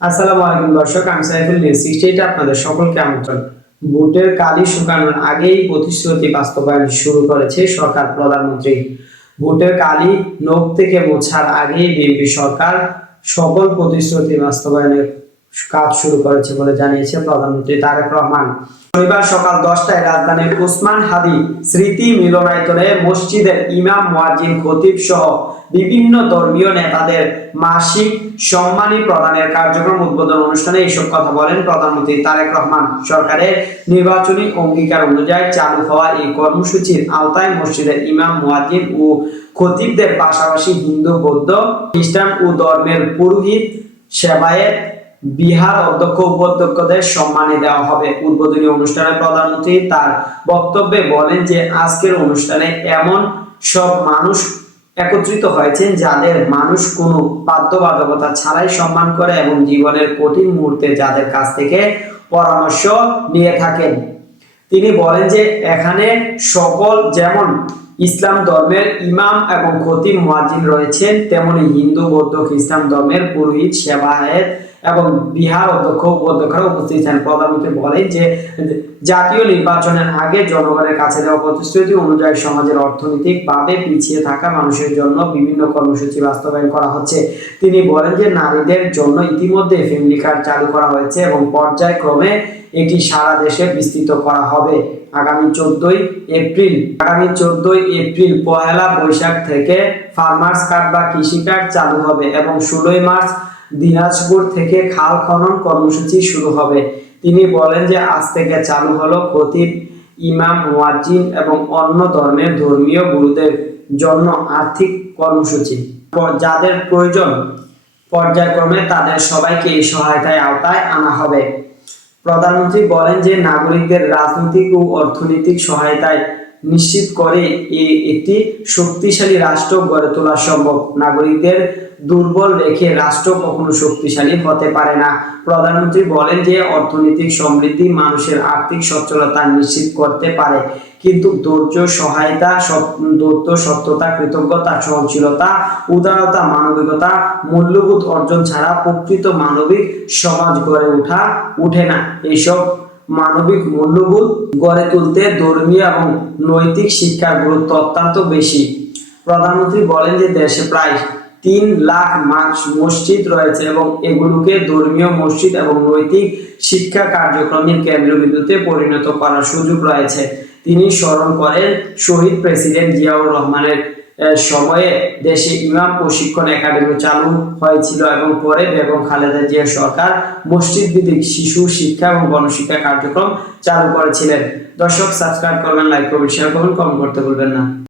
আসসালামু আলাইকুম দর্শক, আমি সাইফুল নিউজ 68 আপনাদের সকলকে আমন্ত্রণ। ভোটের কালি শুকানোর আগেই প্রতিশ্রুতি বাস্তবায়ন শুরু করেছে সরকার। প্রধানমন্ত্রী ভোটের কালি নখ থেকে মোছার আগেই বিএনপি সরকার সকল প্রতিশ্রুতি বাস্তবায়নের কাজ শুরু করেছে বলে জানিয়েছে প্রধানমন্ত্রী তারেক রহমান। শনিবার সকাল 10টায় রাজধানীর ওসমান হাদি স্মৃতি মিলনায়তনে মসজিদের ইমাম, মুয়াজ্জিন, খতিব সহ বিভিন্ন ধর্মীয় নেতাদের মাসিক সম্মানী প্রদানের কার্যক্রম উদ্বোধন অনুষ্ঠানে এইসব কথা বলেন প্রধানমন্ত্রী তারেক রহমান। সরকারের নির্বাচনী অঙ্গীকার অনুযায়ী চালু হওয়া এই কর্মসূচির আওতায় মসজিদের ইমাম, মুয়াজ্জিন ও খতিবদের পাশাপাশি হিন্দু, বৌদ্ধ, খ্রিস্টান ও ধর্মের পুরোহিত, সেবায়েত, বিহার অধ্যক্ষ, উপাধ্যক্ষদের সম্মানী দেওয়া হবে। উদ্বোধনী অনুষ্ঠানে প্রধানমন্ত্রী তার বক্তব্যে বলেন যে আজকের অনুষ্ঠানে এমন সব মানুষ একত্রিত হয়েছেন যাদের মানুষ কোনো বাধ্যবাধকতা ছাড়াই সম্মান করে এবং জীবনের কঠিন মুহূর্তে যাদের কাছ থেকে পরামর্শ নিয়ে থাকেন। তিনি বলেন যে এখানে সকল যেমন ইসলাম ধর্মের ইমাম এবং খতিব, মুয়াজ্জিন রয়েছেন, তেমনি হিন্দু, বৌদ্ধ, খ্রিস্টান ধর্মের পুরোহিত, সেবায়েত এবং বিহার অধ্যক্ষ, উপাধ্যক্ষরা উপস্থিত ছিলেন। প্রধানমন্ত্রী বলেন যে জাতীয় নির্বাচনের আগে জনগণের কাছে দেওয়া প্রতিশ্রুতি অনুযায়ী সমাজের অর্থনৈতিকভাবে পিছিয়ে থাকা মানুষের জন্য বিভিন্ন কর্মসূচি বাস্তবায়ন করা হচ্ছে। তিনি বলেন যে নারীদের জন্য ইতিমধ্যে ফ্যামিলি কার্ড চালু করা হয়েছে এবং পর্যায়ক্রমে এটি সারা দেশে বিস্তৃত করা হবে। আগামী 14ই এপ্রিল পহেলা বৈশাখ থেকে ফার্মার্স কার্ড বা কৃষি কার্ড চালু হবে এবং 16ই মার্চ দিনাজপুর থেকে খাল খনন কর্মসূচি শুরু হবে। তিনি বলেন যে আজ থেকে চালু হলো খতিব, ইমাম, মুয়াজ্জিন এবং অন্য ধর্মের ধর্মীয় গুরুদের জন্য আর্থিক কর্মসূচি। যাদের প্রয়োজন পর্যায়ক্রমে তাদের সবাইকে এই সহায়তায় আওতায় আনা হবে। প্রধানমন্ত্রী বলেন যে নাগরিকদের রাজনৈতিক ও অর্থনৈতিক সহায়তায় নিশ্চিত করে একটি শক্তিশালী রাষ্ট্র গড়ে তোলা সম্ভব। নাগরিকদের দুর্বল রেখে রাষ্ট্র কখনো শক্তিশালী হতে পারে না। প্রধানমন্ত্রী বলেন যে অর্থনৈতিক সমৃদ্ধি মানুষের আর্থিক সচ্ছলতা নিশ্চিত করতে পারে, কিন্তু ধৈর্য, সহায়তা, সত্যতা, কৃতজ্ঞতা, সহনশীলতা, উদারতা, মানবিকতা, মূল্যবোধ অর্জন ছাড়া প্রকৃত মানবিক সমাজ গড়ে ওঠে না। এইসব মানবিক মূল্যবোধ গড়ে তুলতে ধর্মীয় এবং নৈতিক শিক্ষার গুরুত্ব অত্যন্ত বেশি। প্রধানমন্ত্রী বলেন যে দেশে প্রায় 3 লাখ মসজিদ রয়েছে এবং এগুলোকে ধর্মীয় মসজিদ এবং নৈতিক শিক্ষা কার্যক্রমের কেন্দ্রবিন্দুতে পরিণত করার সুযোগ রয়েছে। তিনি স্মরণ করেন শহীদ প্রেসিডেন্ট জিয়াউর রহমানের সময়ে দেশে ইমাম প্রশিক্ষণ একাডেমি চালু হয়েছিল এবং পরে বেগম খালেদা জিয়া সরকার মসজিদ ভিত্তিক শিশু শিক্ষা এবং গণশিক্ষা কার্যক্রম চালু করেছিলেন। দর্শক, সাবস্ক্রাইব করবেন, লাইক করবেন, শেয়ার করবেন, কমেন্ট করতে ভুলবেন না।